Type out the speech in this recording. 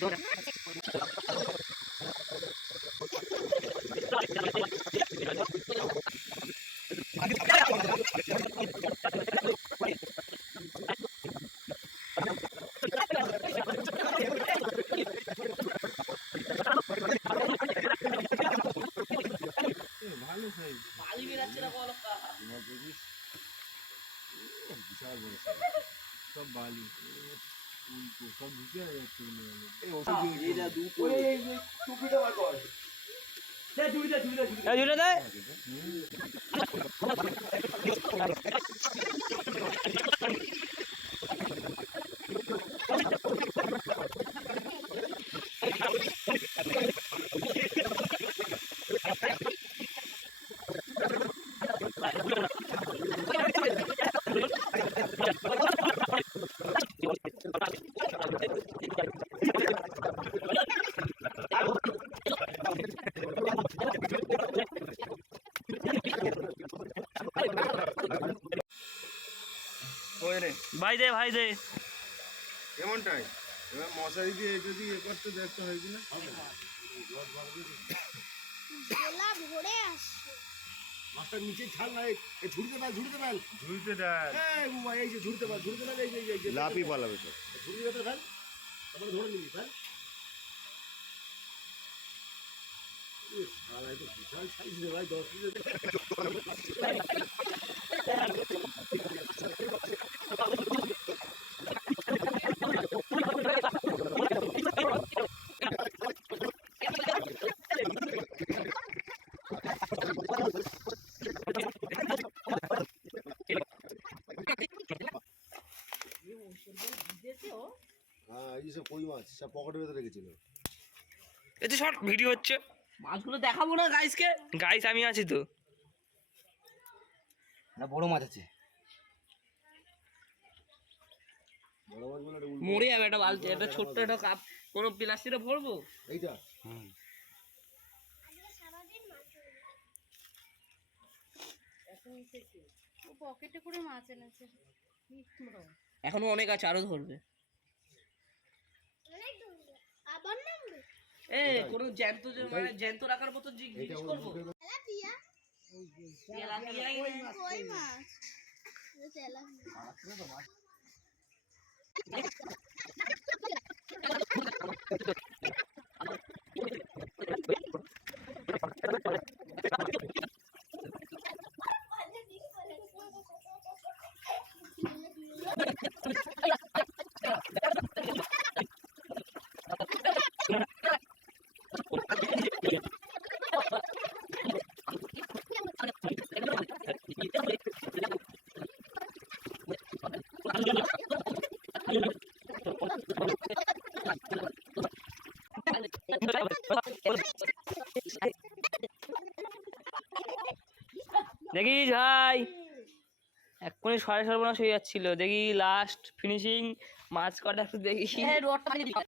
ভালো সাইজ বালি বেরাচ্ছে না বলো বিশাল বড় সব বালি উল্টো সব ঢুকে যাচ্ছে জুড়ে দেয় ভাই দে ভাই দে এমনটাই এবার মশারি দিয়ে যদি এ করতে দেখতে হয় কিনা ভরে আসছে মাছটা নিচে ছাড় না ঝুড়িতে পাল ঝুলতে দেয় এই যে ঝুড়িতে পাল এই যে লাপি পালাবে তো ঝুড়িতে ফেল তারপরে ধরে নিবি ফেল বিশাল সাইজ রে ভাই 10 হ্যাঁ এই যে কই মাছ সব পকেটের ভেতরে রেখেছিল এই তো শর্ট ভিডিও হচ্ছে মাছগুলো দেখাবো না গাইসকে গাইস আমি আছি তো না বড় মাছ আছে বড় মাছ বলে মরে যাবে একটা বালতি একটা ছোট্ট একটা কাপ কোনো প্লাস্টিকে ভরবো এইটা আজকে সারাদিন মাছ ও পকেটে করে মাছ এনেছে এখনো অনেক আছে আরো ধরবে অনেক ধরবে আবার নামবে এ কোনো জ্যান্ত মানে জ্যান্ত রাখার মতো জিজ্ঞেস করবো তেলাপিয়া তেলাপিয়াই কই মাছ তেলাপিয়া দেখিস ভাই এক্ষুনি সর্বনাশ হয়ে যাচ্ছিল দেখি লাস্ট ফিনিশিং মাছ কটা একটু দেখি